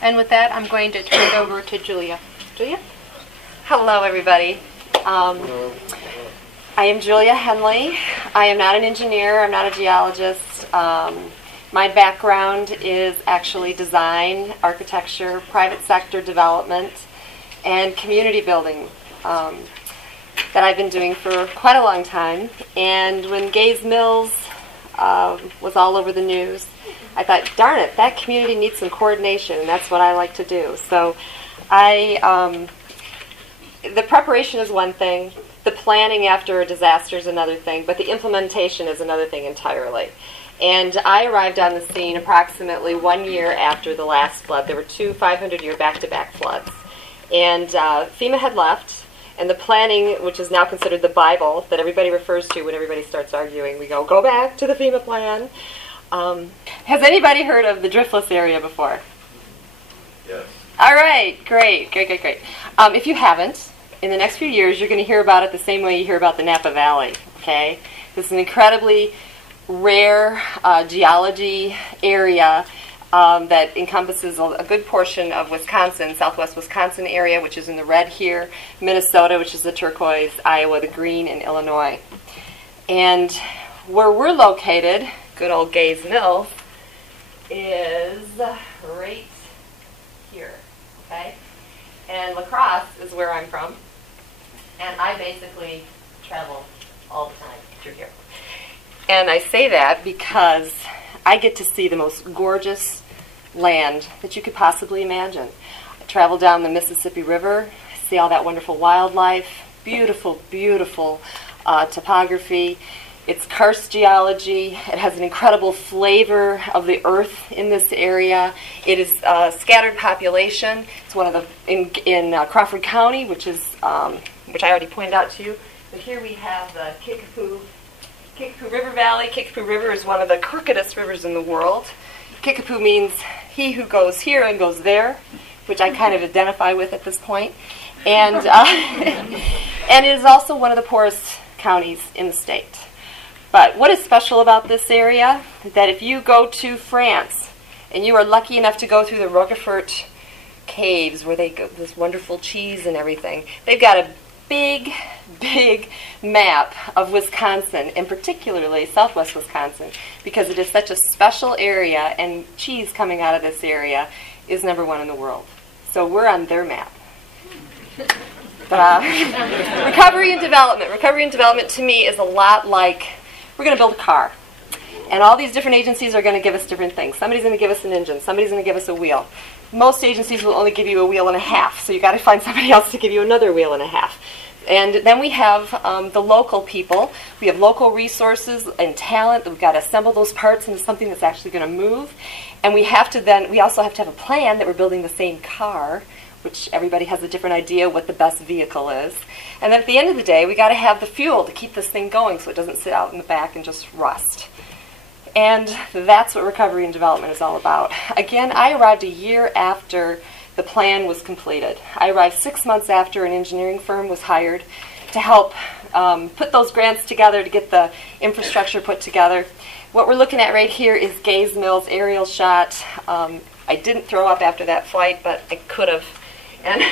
And with that, I'm going to turn it over to Julia. Julia? Hello, everybody. I am Julia Henley. I am not an engineer. I'm not a geologist. My background is actually design, architecture, private sector development, and community building that I've been doing for quite a long time. And when Gaze Mills was all over the news, I thought, darn it, that community needs some coordination, and that's what I like to do. So the preparation is one thing, the planning after a disaster is another thing, but the implementation is another thing entirely. And I arrived on the scene approximately 1 year after the last flood. There were two 500-year back-to-back floods. And FEMA had left, and the planning, which is now considered the Bible that everybody refers to when everybody starts arguing, we go back to the FEMA plan. Has anybody heard of the driftless area before? Yes. All right, great. If you haven't, in the next few years, you're going to hear about it the same way you hear about the Napa Valley, okay? This is an incredibly rare geology area that encompasses a good portion of Wisconsin, southwest Wisconsin area, which is in the red here, Minnesota, which is the turquoise, Iowa, the green, and Illinois. And where we're located, good old Gaze Mills, is right here, okay? And La Crosse is where I'm from, and I basically travel all the time through here. And I say that because I get to see the most gorgeous land that you could possibly imagine. I travel down the Mississippi River, see all that wonderful wildlife, beautiful, beautiful topography. It's karst geology. It has an incredible flavor of the earth in this area. It is a scattered population. It's one of the in Crawford County, which I already pointed out to you. But here we have the Kickapoo River Valley. Kickapoo River is one of the crookedest rivers in the world. Kickapoo means he who goes here and goes there, which I kind of identify with at this point. And and it is also one of the poorest counties in the state. But what is special about this area is that if you go to France and you are lucky enough to go through the Roquefort caves where they go this wonderful cheese and everything, they've got a big map of Wisconsin, and particularly southwest Wisconsin, because it is such a special area, and cheese coming out of this area is #1 in the world. So we're on their map. Recovery and development. Recovery and development to me is a lot like we're going to build a car. And all these different agencies are going to give us different things. Somebody's going to give us an engine. Somebody's going to give us a wheel. Most agencies will only give you a wheel and a half, so you've got to find somebody else to give you another wheel and a half. And then we have the local people. We have local resources and talent. We've got to assemble those parts into something that's actually going to move. And we also have to have a plan that we're building the same car, which everybody has a different idea what the best vehicle is. And then at the end of the day, we got to have the fuel to keep this thing going so it doesn't sit out in the back and just rust. And that's what recovery and development is all about. Again, I arrived a year after the plan was completed. I arrived 6 months after an engineering firm was hired to help put those grants together to get the infrastructure put together. What we're looking at right here is Gaze Mills aerial shot. I didn't throw up after that flight, but I could have. And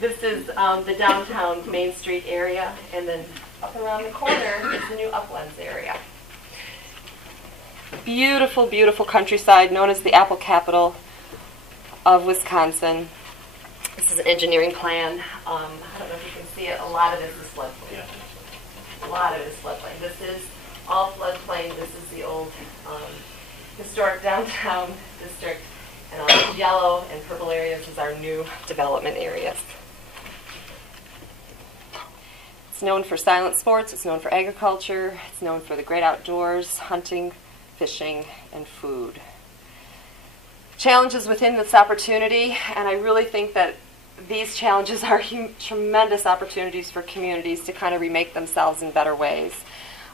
this is the downtown Main Street area, and then up around the corner is the new Uplands area. Beautiful, beautiful countryside known as the Apple Capital of Wisconsin. This is an engineering plan. I don't know if you can see it. A lot of this is floodplain. Yeah. A lot of it is floodplain. This is all floodplain. This is the old historic downtown district. And all the yellow and purple areas is our new development areas. It's known for silent sports. It's known for agriculture. It's known for the great outdoors, hunting, fishing, and food. Challenges within this opportunity, and I really think that these challenges are tremendous opportunities for communities to kind of remake themselves in better ways.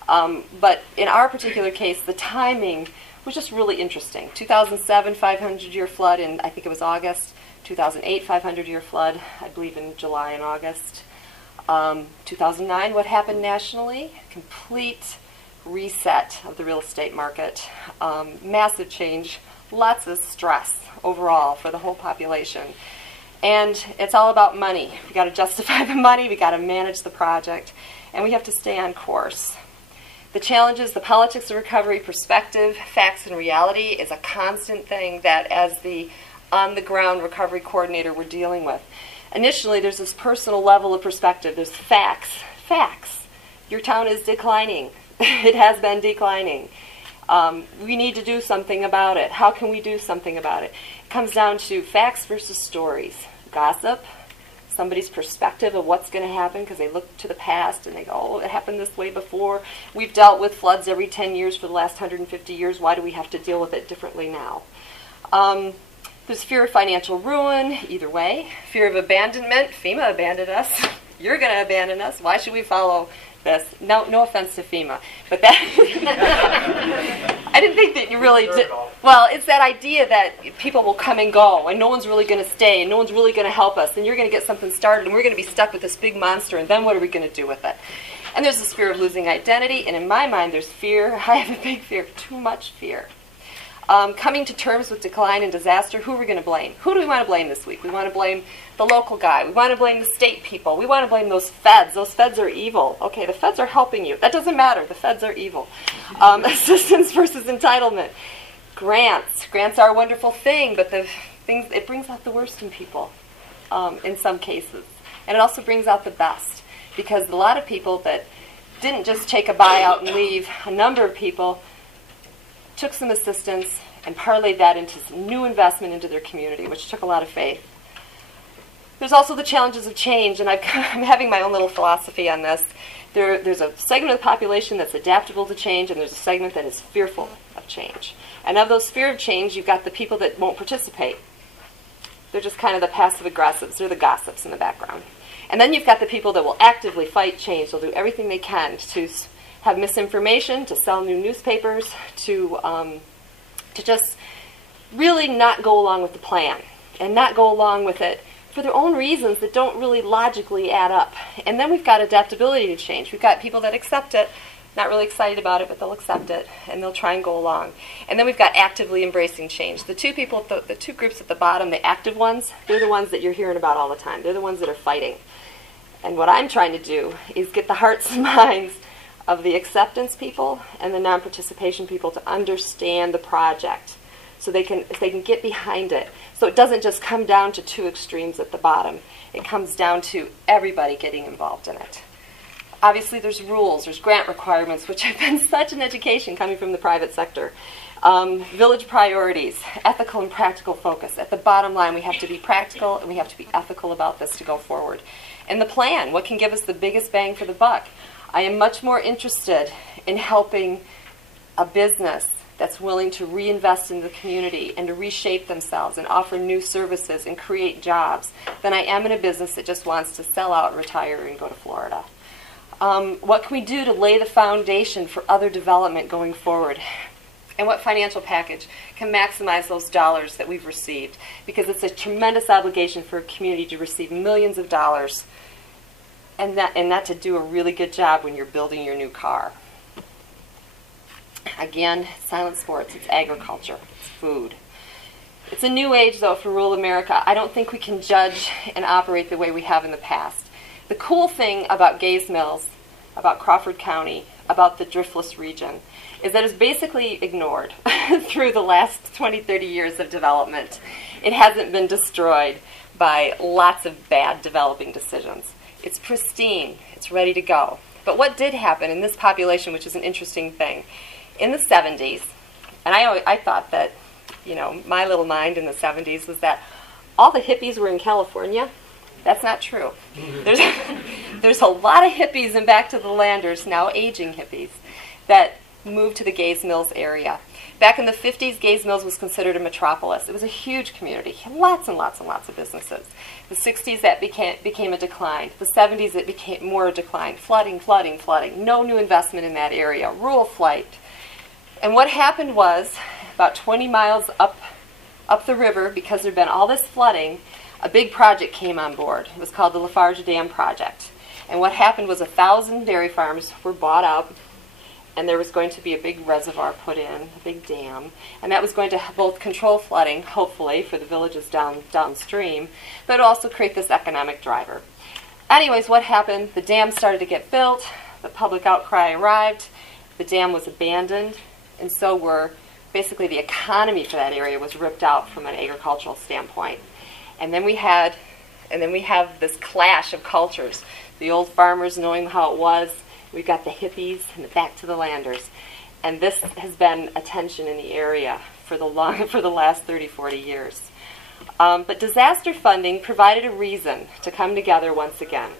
But in our particular case, the timing was just really interesting. 2007, 500-year flood in, I think it was August. 2008, 500-year flood, I believe in July and August. 2009, what happened nationally? Complete reset of the real estate market, massive change, lots of stress overall for the whole population. And it's all about money. We got to justify the money, we got to manage the project, and we have to stay on course. The challenges, the politics of recovery, perspective, facts, and reality is a constant thing that as the on-the-ground recovery coordinator we're dealing with. Initially, there's this personal level of perspective. There's facts. Facts. Your town is declining. It has been declining. We need to do something about it. How can we do something about it? It comes down to facts versus stories. Gossip, somebody's perspective of what's going to happen because they look to the past and they go, oh, it happened this way before. We've dealt with floods every 10 years for the last 150 years. Why do we have to deal with it differently now? There's fear of financial ruin, either way. Fear of abandonment. FEMA abandoned us. You're going to abandon us. Why should we follow this? No offense to FEMA. But that I didn't think that you really did. Well, it's that idea that people will come and go, and no one's really going to stay, and no one's really going to help us, and you're going to get something started, and we're going to be stuck with this big monster, and then what are we going to do with it? And there's this fear of losing identity, and in my mind there's fear. I have a big fear, too much fear. Coming to terms with decline and disaster, who are we going to blame? Who do we want to blame this week? We want to blame the local guy. We want to blame the state people. We want to blame those feds. Those feds are evil. Okay, the feds are helping you. That doesn't matter. The feds are evil. Assistance versus entitlement. Grants. Grants are a wonderful thing, but it brings out the worst in people in some cases. And it also brings out the best, because a lot of people that didn't just take a buyout and leave, a number of people took some assistance and parlayed that into some new investment into their community, which took a lot of faith. There's also the challenges of change, and I'm having my own little philosophy on this. There's a segment of the population that's adaptable to change, and there's a segment that is fearful of change. And of those fear of change, you've got the people that won't participate. They're just kind of the passive aggressives. They're the gossips in the background. And then you've got the people that will actively fight change. They'll do everything they can to have misinformation, to sell new newspapers, to just really not go along with the plan and not go along with it for their own reasons that don't really logically add up. And then we've got adaptability to change. We've got people that accept it, not really excited about it, but they'll accept it and they'll try and go along. And then we've got actively embracing change. The two people, the two groups at the bottom, the active ones, they're the ones that you're hearing about all the time. They're the ones that are fighting. And what I'm trying to do is get the hearts and minds of the acceptance people and the non-participation people to understand the project, so they can get behind it. So it doesn't just come down to two extremes at the bottom. It comes down to everybody getting involved in it. Obviously there's rules, there's grant requirements, which have been such an education coming from the private sector. Village priorities, ethical and practical focus. At the bottom line, we have to be practical and we have to be ethical about this to go forward. And the plan, what can give us the biggest bang for the buck? I am much more interested in helping a business that's willing to reinvest in the community and to reshape themselves and offer new services and create jobs than I am in a business that just wants to sell out, retire, and go to Florida. What can we do to lay the foundation for other development going forward? And what financial package can maximize those dollars that we've received? Because it's a tremendous obligation for a community to receive millions of dollars and not to do a really good job when you're building your new car. Again, silent sports, it's agriculture, it's food. It's a new age, though, for rural America. I don't think we can judge and operate the way we have in the past. The cool thing about Gaze Mills, about Crawford County, about the driftless region, is that it's basically ignored through the last 20, 30 years of development. It hasn't been destroyed by lots of bad developing decisions. It's pristine. It's ready to go. But what did happen in this population, which is an interesting thing, in the 70s, and I thought that, you know, my little mind in the 70s was that all the hippies were in California. That's not true. There's a lot of hippies and back to the landers, now aging hippies, that moved to the Gaze Mills area. Back in the 50s, Gaze Mills was considered a metropolis. It was a huge community, lots and lots and lots of businesses. The 60s, that became a decline. The 70s, it became more a decline. Flooding, flooding, flooding. No new investment in that area. Rural flight. And what happened was, about 20 miles up the river, because there had been all this flooding, a big project came on board. It was called the Lafarge Dam Project. And what happened was 1,000 dairy farms were bought up, and there was going to be a big reservoir put in, a big dam, and that was going to both control flooding, hopefully, for the villages downstream, but also create this economic driver. Anyways, what happened? The dam started to get built, the public outcry arrived, the dam was abandoned, and so were basically the economy for that area was ripped out from an agricultural standpoint. And then we have this clash of cultures. The old farmers knowing how it was, we've got the hippies and the back to the landers. And this has been a tension in the area for the last 30, 40 years. But disaster funding provided a reason to come together once again,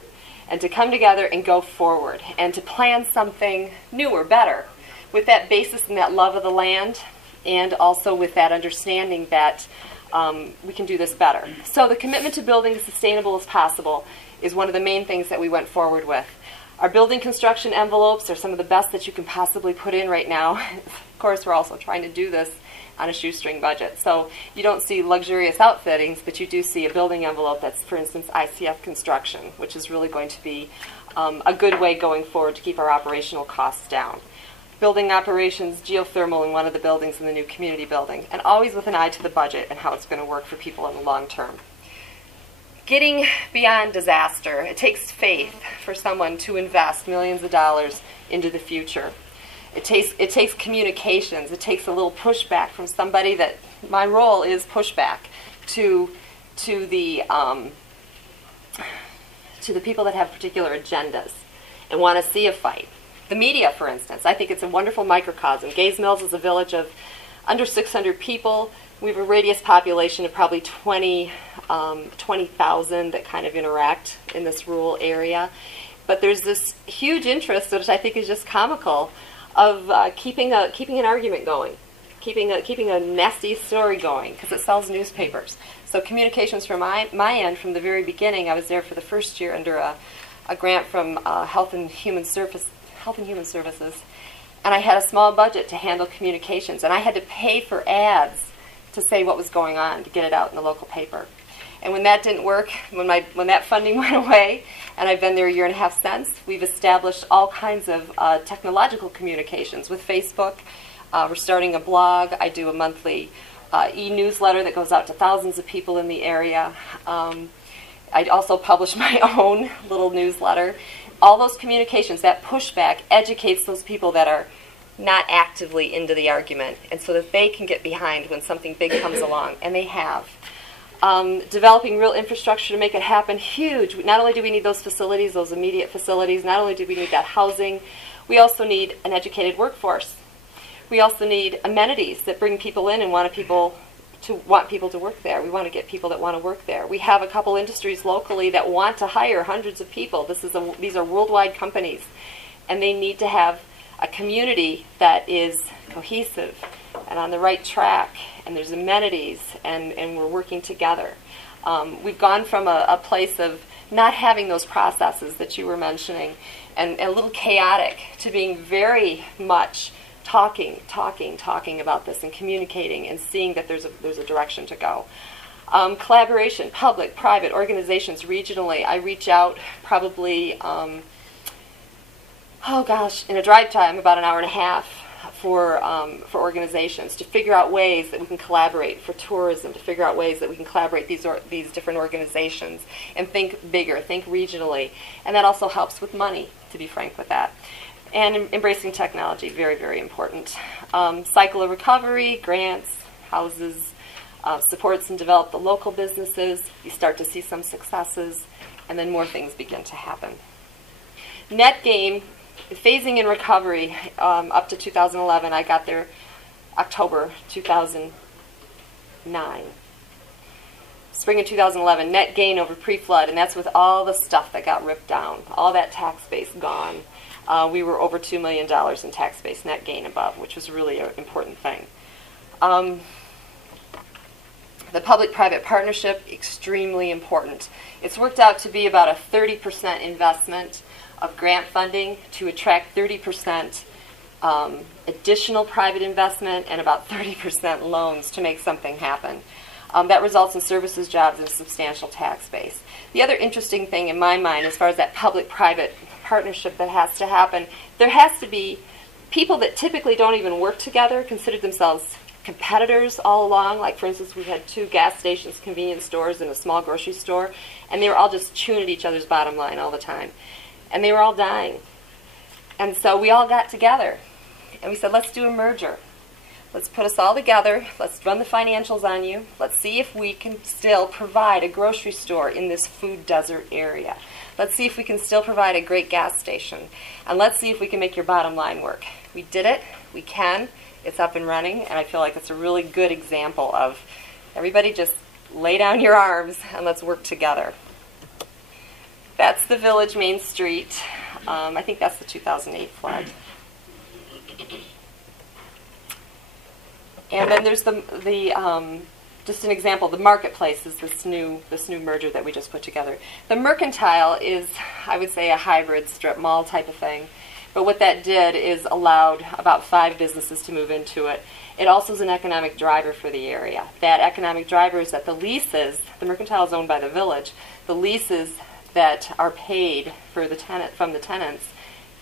and to come together and go forward, and to plan something newer, better, with that basis and that love of the land, and also with that understanding that we can do this better. So the commitment to building as sustainable as possible is one of the main things that we went forward with. Our building construction envelopes are some of the best that you can possibly put in right now. Of course, we're also trying to do this on a shoestring budget. So you don't see luxurious outfittings, but you do see a building envelope that's, for instance, ICF construction, which is really going to be a good way going forward to keep our operational costs down. Building operations, geothermal in one of the buildings in the new community building, and always with an eye to the budget and how it's going to work for people in the long term. Getting beyond disaster, it takes faith for someone to invest millions of dollars into the future. It takes communications. It takes a little pushback from somebody that my role is pushback to the people that have particular agendas and want to see a fight. The media, for instance, I think it's a wonderful microcosm. Gays Mills is a village of under 600 people. We have a radius population of probably 20,000 that kind of interact in this rural area. But there's this huge interest, which I think is just comical, of keeping an argument going, keeping a nasty story going, because it sells newspapers. So communications from my end, from the very beginning, I was there for the first year under a grant from Health and Human Services, and I had a small budget to handle communications, and I had to pay for ads to say what was going on, to get it out in the local paper. And when that didn't work, when that funding went away, and I've been there a year and a half since, we've established all kinds of technological communications with Facebook. We're starting a blog. I do a monthly e-newsletter that goes out to thousands of people in the area. I also publish my own little newsletter. All those communications, that pushback, educates those people that are not actively into the argument, and so that they can get behind when something big comes along, and they have. Developing real infrastructure to make it happen, huge. Not only do we need those facilities, those immediate facilities, not only do we need that housing, we also need an educated workforce. We also need amenities that bring people in and want people to work there. We want to get people that want to work there. We have a couple industries locally that want to hire hundreds of people. These are worldwide companies, and they need to have a community that is cohesive and on the right track, and there's amenities, and we're working together. We've gone from a place of not having those processes that you were mentioning, and a little chaotic, to being very much talking about this and communicating and seeing that there's a direction to go. Collaboration, public, private, organizations, regionally. I reach out probably, in a drive time, about an hour and a half for organizations to figure out ways that we can collaborate, for tourism, to figure out ways that we can collaborate these different organizations and think bigger, think regionally. And that also helps with money, to be frank with that. And embracing technology, very, very important. Cycle of recovery, grants, houses, supports and develop the local businesses. You start to see some successes, and then more things begin to happen. Net gain, phasing in recovery up to 2011. I got there October 2009. Spring of 2011, net gain over pre-flood, and that's with all the stuff that got ripped down, all that tax base gone. We were over $2 million in tax base net gain above, which was really an important thing. The public-private partnership, extremely important. It's worked out to be about a 30% investment of grant funding to attract 30% additional private investment and about 30% loans to make something happen. That results in services, jobs, and a substantial tax base. The other interesting thing in my mind, as far as that public-private partnership that has to happen, there has to be people that typically don't even work together considered themselves competitors all along. Like, for instance, we had 2 gas stations, convenience stores, and a small grocery store, and they were all just chewing at each other's bottom line all the time. And they were all dying. And so we all got together, and we said, let's do a merger. Let's put us all together. Let's run the financials on you. Let's see if we can still provide a grocery store in this food desert area. Let's see if we can still provide a great gas station. And let's see if we can make your bottom line work. We did it. We can. It's up and running. And I feel like it's a really good example of everybody just lay down your arms and let's work together. That's the Village Main Street. I think that's the 2008 flag. And then there's just an example, the Marketplace is this new merger that we just put together. The Mercantile is, I would say, a hybrid strip mall type of thing. But what that did is allowed about 5 businesses to move into it. It also is an economic driver for the area. That economic driver is that the leases, the Mercantile is owned by the village, the leases that are paid for from the tenants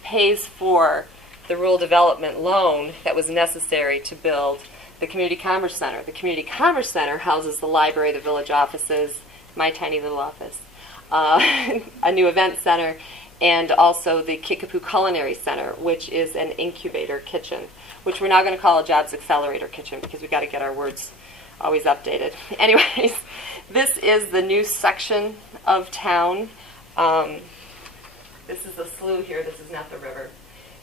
pays for the rural development loan that was necessary to build the Community Commerce Center. The Community Commerce Center houses the library, the village offices, my tiny little office, a new event center, and also the Kickapoo Culinary Center, which is an incubator kitchen, which we're now going to call a Jobs Accelerator Kitchen because we've got to get our words always updated. Anyways, this is the new section of town. This is the slough here. This is not the river.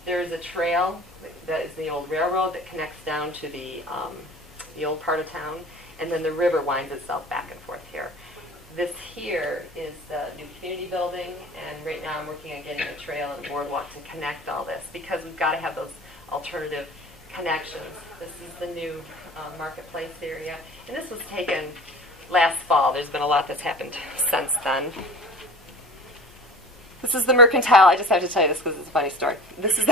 There is a trail that is the old railroad that connects down to the old part of town, and then the river winds itself back and forth here. This here is the new community building, and right now I'm working on getting a trail and a boardwalk to connect all this because we've got to have those alternative connections. This is the new Marketplace area, and this was taken last fall. There's been a lot that's happened since then. This is the Mercantile. I just have to tell you this because it's a funny story. This is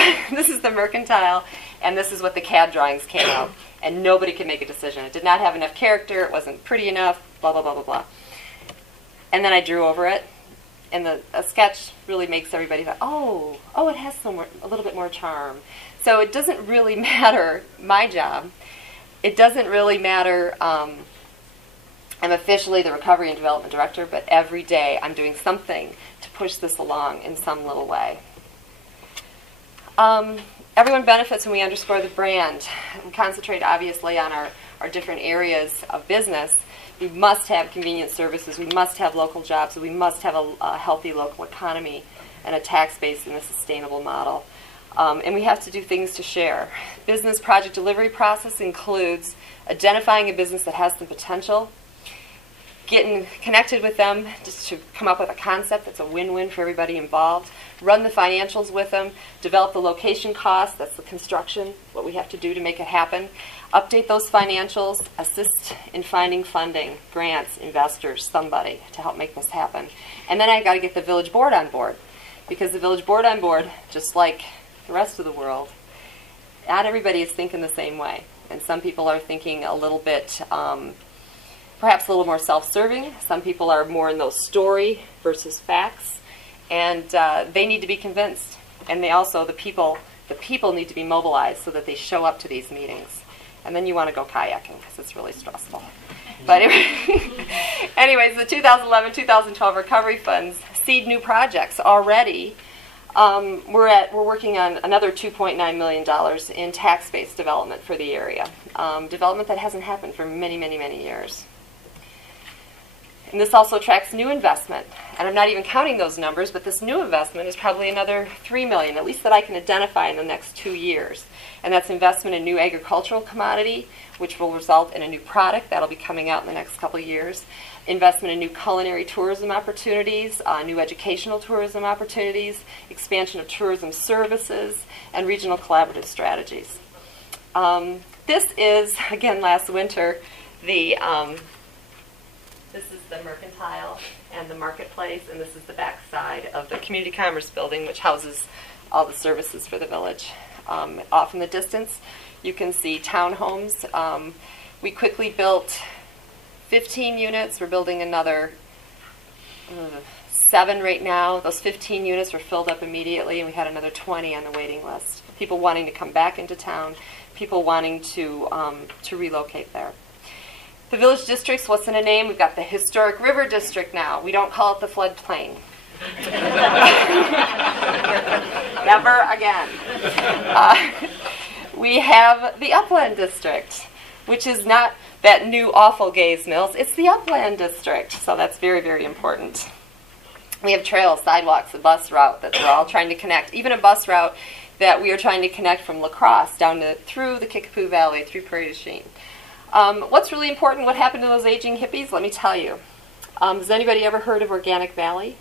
the Mercantile, and this is what the CAD drawings came out, and nobody could make a decision. It did not have enough character. It wasn't pretty enough. Blah blah blah blah blah. And then I drew over it, and a sketch really makes everybody think, oh, it has a little bit more charm. So it doesn't really matter my job. It doesn't really matter. I'm officially the Recovery and Development Director, but every day I'm doing something to push this along in some little way. Everyone benefits when we underscore the brand. We concentrate, obviously, on our different areas of business. We must have convenient services. We must have local jobs. We must have a healthy local economy and a tax base in a sustainable model. And we have to do things to share. Business project delivery process includes identifying a business that has some potential, getting connected with them just to come up with a concept that's a win-win for everybody involved, run the financials with them, develop the location costs, that's the construction, what we have to do to make it happen, update those financials, assist in finding funding, grants, investors, somebody to help make this happen. And then I got to get the village board on board, because the village board on board, just like the rest of the world, not everybody is thinking the same way. And some people are thinking a little bit perhaps a little more self-serving. Some people are more in those story versus facts, and they need to be convinced. And they also, the people need to be mobilized so that they show up to these meetings. And then you want to go kayaking because it's really stressful. But anyways, the 2011-2012 recovery funds seed new projects already. We're working on another $2.9 million in tax-based development for the area. Development that hasn't happened for many, many, many years. And this also attracts new investment. And I'm not even counting those numbers, but this new investment is probably another $3 million, at least that I can identify in the next 2 years. And that's investment in new agricultural commodity, which will result in a new product that'll be coming out in the next couple of years. Investment in new culinary tourism opportunities, new educational tourism opportunities, expansion of tourism services, and regional collaborative strategies. This is, again, last winter, this is the Mercantile and the Marketplace, and this is the back side of the Community Commerce Building, which houses all the services for the village. Off in the distance, you can see townhomes. We quickly built 15 units. We're building another 7 right now. Those 15 units were filled up immediately, and we had another 20 on the waiting list. people wanting to come back into town, people wanting to relocate there. The village districts, what's in a name? We've got the historic river district now. We don't call it the floodplain. Never again. We have the upland district, which is not that new awful Gays Mills. It's the upland district, so that's very, very important. We have trails, sidewalks, a bus route that we're all trying to connect, even a bus route that we are trying to connect from La Crosse down through the Kickapoo Valley, through Prairie du Chien. What's really important, what happened to those aging hippies? Let me tell you. Has anybody ever heard of Organic Valley?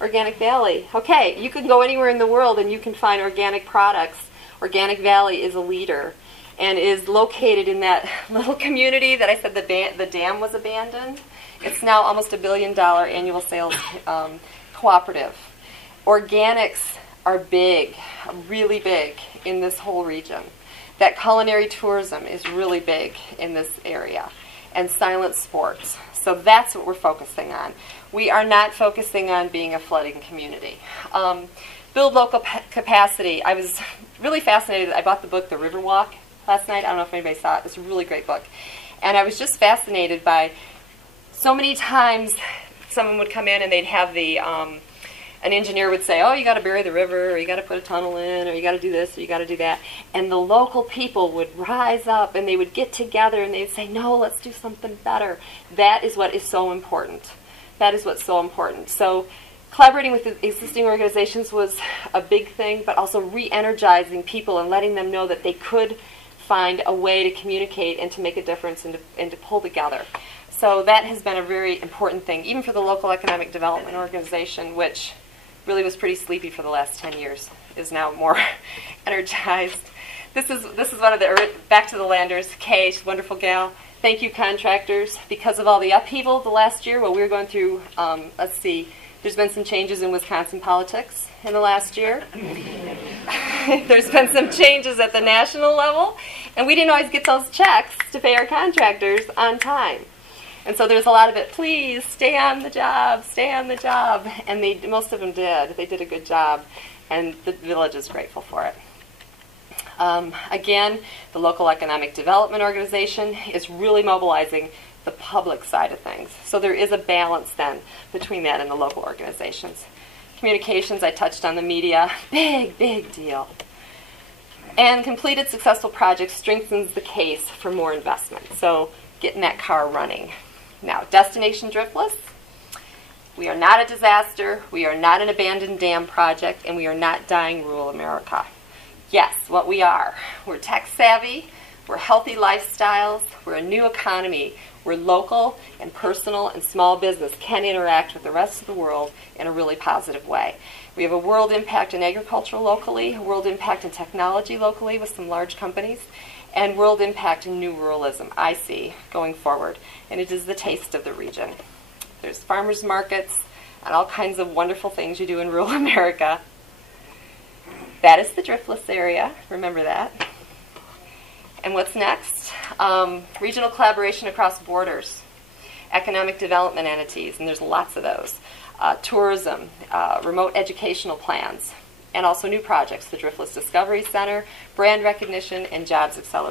Organic Valley. Okay, you can go anywhere in the world and you can find organic products. Organic Valley is a leader and is located in that little community that I said the dam was abandoned. It's now almost $1 billion annual sales cooperative. Organics are big, really big in this whole region. That culinary tourism is really big in this area, and silent sports. So that's what we're focusing on. We are not focusing on being a flooding community. Build local capacity. I was really fascinated. I bought the book The River Walk last night. I don't know if anybody saw it. It's a really great book. And I was just fascinated by so many times someone would come in and they'd have an engineer would say, oh, you got to bury the river, or you got to put a tunnel in, or you got to do this, or you got to do that. And the local people would rise up and they would get together and they'd say, no, let's do something better. That is what is so important. That is what's so important. So collaborating with the existing organizations was a big thing, but also re-energizing people and letting them know that they could find a way to communicate and to make a difference and to pull together. So that has been a very important thing, even for the local economic development organization, which really was pretty sleepy for the last 10 years, is now more energized. This is one of the, back to the Landers, Kay, she's a wonderful gal. Thank you, contractors. Because of all the upheaval the last year, well, we were going through, let's see, there's been some changes in Wisconsin politics in the last year. There's been some changes at the national level, and we didn't always get those checks to pay our contractors on time. And so there's a lot of it, please, stay on the job, stay on the job. And most of them did. They did a good job, and the village is grateful for it. Again, the local economic development organization is really mobilizing the public side of things. So there is a balance then between that and the local organizations. Communications, I touched on the media, big, big deal. And completed successful projects strengthens the case for more investment. So getting that car running. Now, Destination Driftless, we are not a disaster, we are not an abandoned dam project, and we are not dying rural America. Yes, what we are. We're tech savvy, we're healthy lifestyles, we're a new economy, we're local and personal and small business can interact with the rest of the world in a really positive way. We have a world impact in agriculture locally, a world impact in technology locally with some large companies, and world impact in new ruralism, I see, going forward. And it is the taste of the region. There's farmers markets and all kinds of wonderful things you do in rural America. That is the driftless area, remember that. And what's next? Regional collaboration across borders, economic development entities, and there's lots of those. Tourism, remote educational plans, and also new projects, the Driftless Discovery Center, brand recognition, and jobs acceleration.